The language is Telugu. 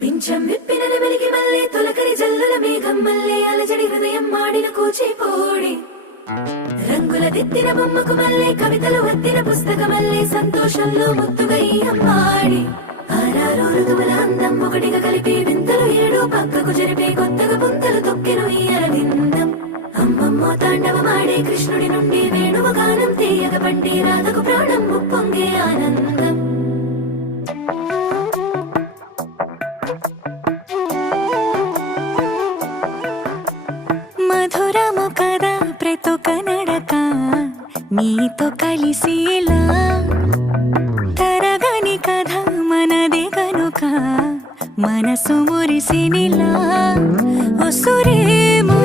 పింఛం విప్పిన నెమలికి మల్లె తొలకరి జల్లుల మేఘం మల్లె అలజడి హృదయం మాడిన కూచిపోడి రంగుల దిద్దిన బొమ్మకు మల్లె కవితలు వద్దిన పుస్తక మల్లె సంతోషంలో ముద్దుగా ఈ అమ్మాడి ఆరారు ఋతువుల అందం ఒకటిగా కలిపి వింతలు ఏడు పక్కకు జరిపే కొత్తగా పుంతలు తొక్కెను ఈ అరవిందం అమ్మమ్మో తాండవమాడే కృష్ణుడి నుండి వేణువ గానం తీయగ పండి రాధకు ప్రాణం ముప్పొంగే ఆనందం మధురము కదా ప్రతొక నడక నీతో కలిసేలా తరగని కథ మనదే కనుక మనసు మురిసినిలా ఉసురేమో